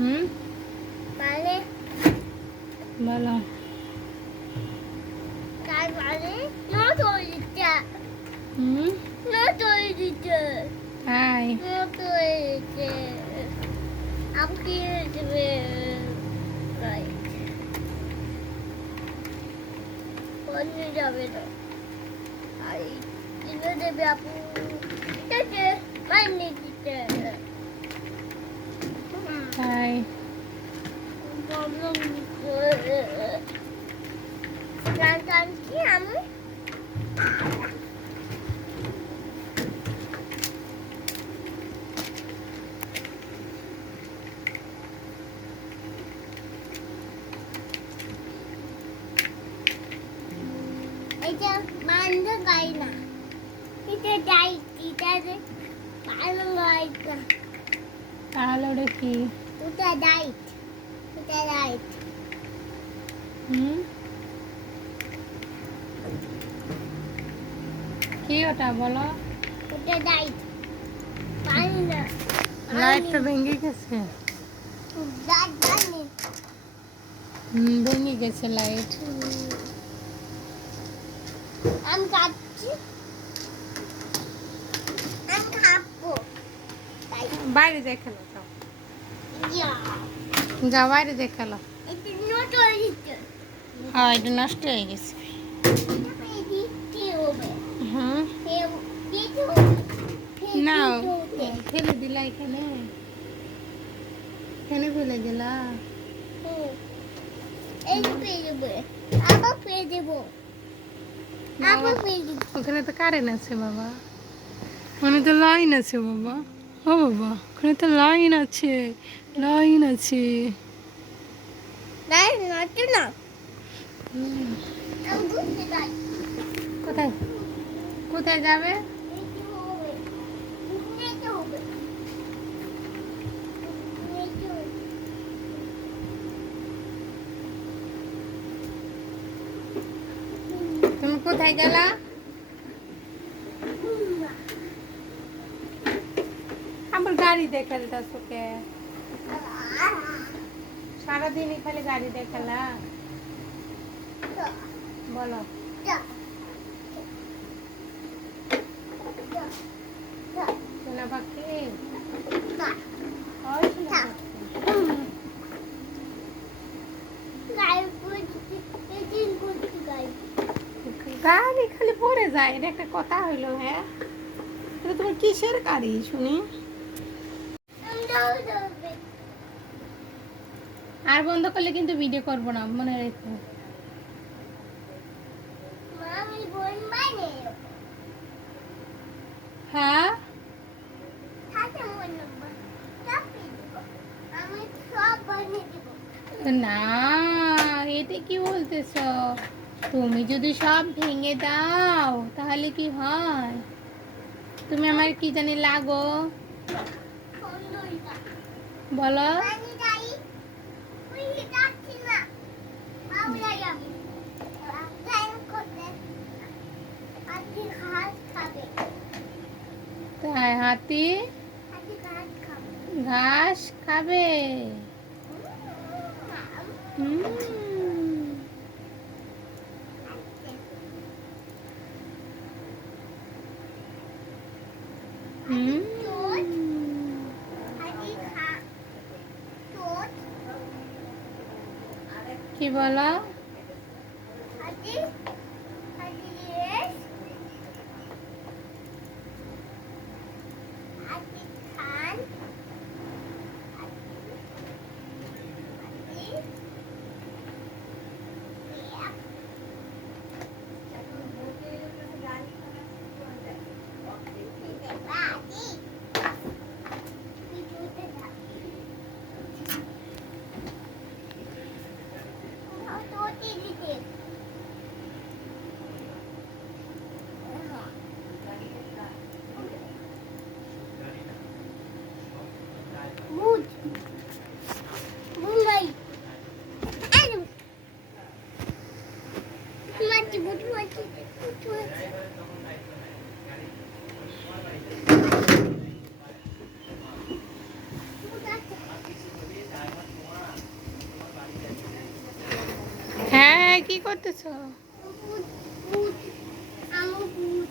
হুম মানে বলো তারপরে নতুনটা হুম নতুনটা তাই নতুনটা আপনি দেবে বন্ধু যাবে না আর কিনে দেবে আপু ঠিক আছে মানে দিতে তাই প্রবলেম জানছি আমি এটা বন্ধ গাই না এটা যাই এটা বন্ধ গাই না তাহলে ওটা কি ওটা ডাইট ওটা ডাইট হুম কি ওটা বলো ওটা ডাইট পানি না লাইট তো ভেঙে গেছে ডাইট পানি ভেঙে গেছে লাইট আমি খাচ্ছি আমি খাবো বাইরে যাই খেলো যাও ইয়া যাও বাইরে যাই খেলো এটা নষ্ট হয়ে গেছে হ্যাঁ এটা নষ্ট হয়ে গেছে এটা দিতে হবে হুম দিতে হবে না ফেলে দিলা এখানে এখানে ফেলে দিলা এই পেয়ে দেবো আবার পেয়ে দেবো আবার পেয়ে দেবো ওখানে তো কারেন্ট আছে বাবা ওখানে তো লাইন আছে বাবা ও বাবা ওখানে তো লাইন আছে লাইন আছে নাই নষ্ট না হুম। আমি বুঝতে পারি কোথায় কোথায় যাবে নিতে হবে নিতে হবে নিতে হবে তুমি কোথায় গেলা আবার গাড়ি দেখালতাস ওকে সারাদিনই খালি গাড়ি দেখালা বলো সোনা পাখি ওই সোনা পাখি গাড়ি খালি পড়ে যায় এটা একটা কথা হইলো হ্যাঁ এটা তোমার কিসের গাড়ি শুনি আর বন্ধ করলে কিন্তু ভিডিও করব না মনে রেখো হ্যাঁ না এটা কি বলতেছ তুমি যদি সব ভেঙে দাও তাহলে কি হয় তুমি আমার কি জানি লাগো বলো তাই হাতি ঘাস খাবে হুম হুম কি বলো করতেছো? ভূত, ভূত, আমার ভূত।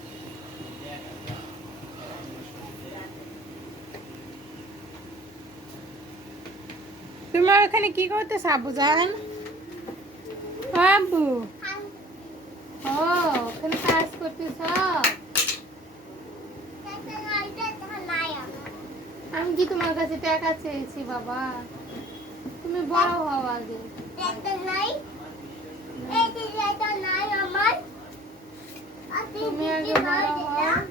তুমি ওখানে কি করতেছ আব্বুজান? আব্বু, ও ওখানে কাজ করতেছ? একটা লাইটে জ্বালাই আমার। আমি কি তোমার কাছে টাকা চেয়েছি বাবা? তুমি বড় হও আগে। একটা নাই, এই যে লাইটটা নাই আমার। আর তুমি দিদি আগে নাই বড় যেটা। হও।